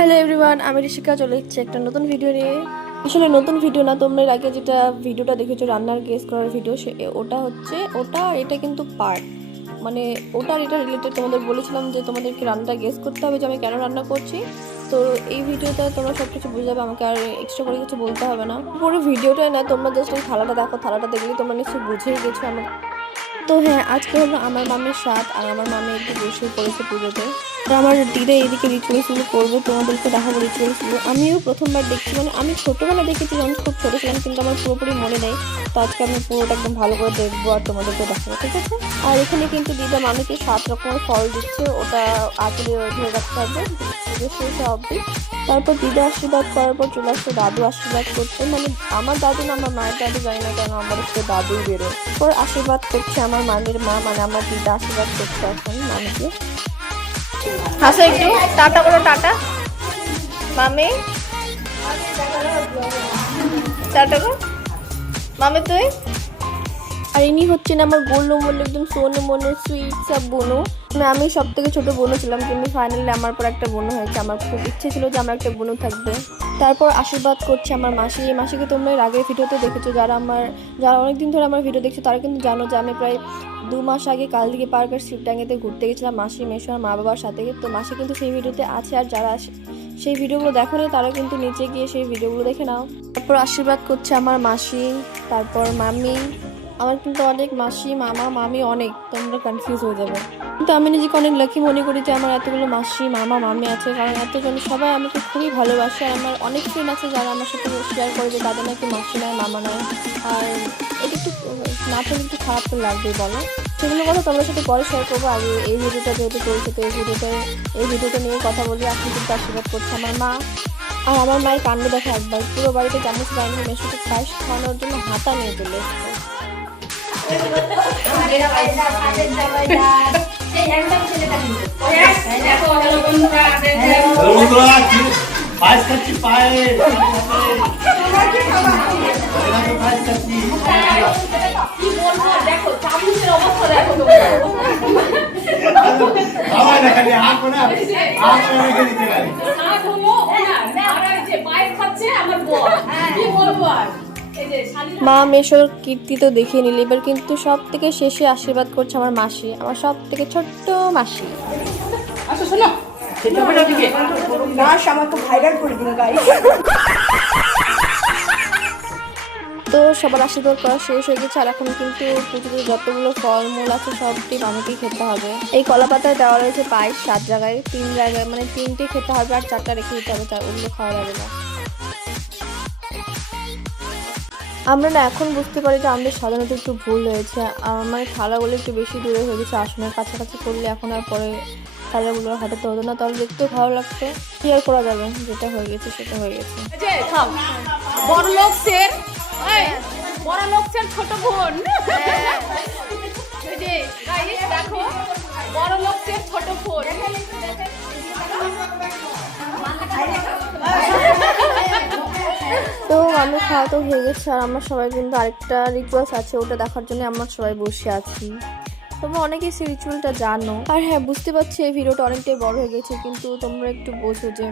Hello everyone, আমি ঋষিকা চলে এসেছি একটা নতুন ভিডিও নিয়ে। আসলে নতুন ভিডিও না, তোমরা এর আগে যেটা ভিডিওটা দেখেছো রান্নার গেস করার ভিডিও, ওটা এটা কিন্তু পার্ট, মানে ওটা এটা রিলেটেড। তোমাদের বলেছিলাম যে তোমাদেরকে রান্নাটা গেস করতে হবে যে আমি কেন রান্না করছি। তো এই ভিডিওতে তোমরা সব কিছু বুঝে যাবে, আমাকে আর এক্সট্রা করে কিছু বলতে হবে না। পুরো ভিডিওটাই না, তোমরা জাস্ট এই থালাটা দেখো, থালাটা দেখলেই তোমরা নিশ্চয়ই বুঝেই গেছো আমার। তো হ্যাঁ, আজকে হলো আমার মামির স্বাদ, আর আমার মামি একটু বসে পড়েছে পুজোতে। তো আমার দিদা এইদিকে রিচুয়ালসগুলো করবো, তোমাদেরকে দেখাবো রিচুয়ালসগুলো। আমিও প্রথমবার দেখছি, মানে আমি ছোটোবেলা দেখেছি যখন খুব ছোটো ছিলাম, কিন্তু আমার পুরোপুরি মনে নেই। তো আজকে আমি পুরোটা একদম ভালো করে দেখবো আর তোমাদেরকে দেখাবো, ঠিক আছে? আর এখানে কিন্তু দিদা মামিকে 7 রকমের ফল দিচ্ছে, ওটা আঁচলে ধরে রাখতে হবে পুজো শেষ অবধি। তারপর দিদা আশীর্বাদ করার পর চলে আসছে দাদু আশীর্বাদ করছে, মানে আমার দাদু না, আমার মায়ের দাদু, জানি না কেন আমার হচ্ছে দাদুই বেরোয়। পর আশীর্বাদ করছে আমার মামির মা, মানে আমার দিদা আশীর্বাদ করছে এখন মামিকে। হাসো একটু, টাটা করো, টাটা মামি, টাটা করো মামি তুই। আর ইনি হচ্ছেন আমার গোলু মোলু, একদম সোনু মনে সুইট সব বোনু। আমি সব থেকে ছোট বোনও ছিলাম, কিন্তু ফাইনালি আমার পর একটা বোনও হয়েছে। আমার খুব ইচ্ছে ছিল যে আমার একটা বোনও থাকবে। তারপর আশীর্বাদ করছে আমার মাসি। এই মাসিকে তোমরা এর আগের ভিডিওতে দেখেছো, যারা অনেকদিন ধরে আমার ভিডিও দেখছো তারা কিন্তু জানো যে আমি প্রায় 2 মাস আগে কালদিঘি পার্কের শিবডাঙ্গিতে ঘুরতে গেছিলাম মাসি, মেশো আর মা বাবার সাথে। তো মাসি কিন্তু সেই ভিডিওতে আছে, আর যারা সেই ভিডিওগুলো দেখো না তারা কিন্তু নিচে গিয়ে সেই ভিডিওগুলো দেখে নাও। তারপর আশীর্বাদ করছে আমার মাসি, তারপর মামি। আমার কিন্তু অনেক মাসি মামা মামি অনেক, তোমরা কনফিউজ হয়ে যাবে। কিন্তু আমি নিজেকে অনেক লাকি মনে করি যে আমার এতগুলো মাসি মামা মামি আছে, কারণ এতজন সবাই আমাকে খুবই ভালোবাসে। আর আমার অনেক ফ্রেন্ড আছে যারা আমার সাথে শেয়ার করে যে তাদের নাকি মাসি নয় মামা নয়। আর এটা একটু না থাকলে একটু খারাপ তো লাগবেই, বলো। সেগুলো কথা তোমার সাথে পরে শেয়ার করবো। আগে এই ভিডিওটা যেহেতু চলছে, তো এই ভিডিওটা নিয়ে কথা বলি। আপনি কিন্তু আশীর্বাদ করছে আমার মা। আর আমার মায়ের কাণ্ড দেখা একবার, পুরো বাড়িতে চামচ বাইরে মেশোকে পায়েস খাওয়ানোর জন্য হাতা নিয়ে চলে এসছে। মা মেশোর কীর্তি তো দেখিয়ে নিল, এবার কিন্তু সব থেকে শেষে আশীর্বাদ করছে আমার মাসি, আমার সব থেকে ছোট্ট মাসি। তো সবার আশীর্বাদ করা শেষ হয়ে গেছে, আর এখন কিন্তু পুজোতে যতগুলো ফলমূল আছে সবটি মামিকেই খেতে হবে। এই কলা পাতায় দেওয়া রয়েছে পায়েস 7 জায়গায়, 3 জায়গায়, মানে 3টে খেতে হবে আর 4টা রেখে দিতে হবে, ওগুলো খাওয়া যাবে না। আমরা না এখন বুঝতে পারি যে আমাদের সাধারণত একটু ভুল হয়েছে। আমার থালাগুলো একটু বেশি দূরে হয়ে গেছে, আসনের কাছাকাছি করলে এখন আর পরে থালাগুলো হাঁটাতে হতো না, তাহলে দেখতেও ভালো লাগতো। কি আর করা যাবে, যেটা হয়ে গেছে সেটা হয়ে গেছে। বড় লোকসের ছোট বোন, দেখো বড় লোকসের ছোট বোন। তো আমি খাওয়া তো হয়ে গেছে, আর আমরা সবাই কিন্তু আরেকটা রিকোয়েস্ট আছে, ওটা দেখার জন্য আমরা সবাই বসে আছি। তোমরা অনেকেই সেই রিচুয়ালটা জানো। আর হ্যাঁ, বুঝতে পারছি এই ভিডিওটা অনেকটাই বড় হয়ে গেছে, কিন্তু তোমরা একটু বোঝো যে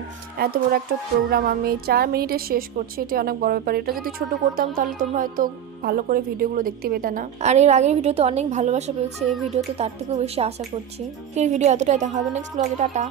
এত বড় একটা প্রোগ্রাম আমি 4 মিনিটে শেষ করছি, এটা অনেক বড় ব্যাপার। এটা যদি ছোট করতাম তাহলে তোমরা হয়তো ভালো করে ভিডিওগুলো দেখতে পেতে না। আর এর আগের ভিডিওতে অনেক ভালোবাসা পেয়েছে, এই ভিডিওতে তার থেকেও বেশি আশা করছি। এই ভিডিও এতটাই, দেখা হবে নেক্সট ব্লগে, টাটা।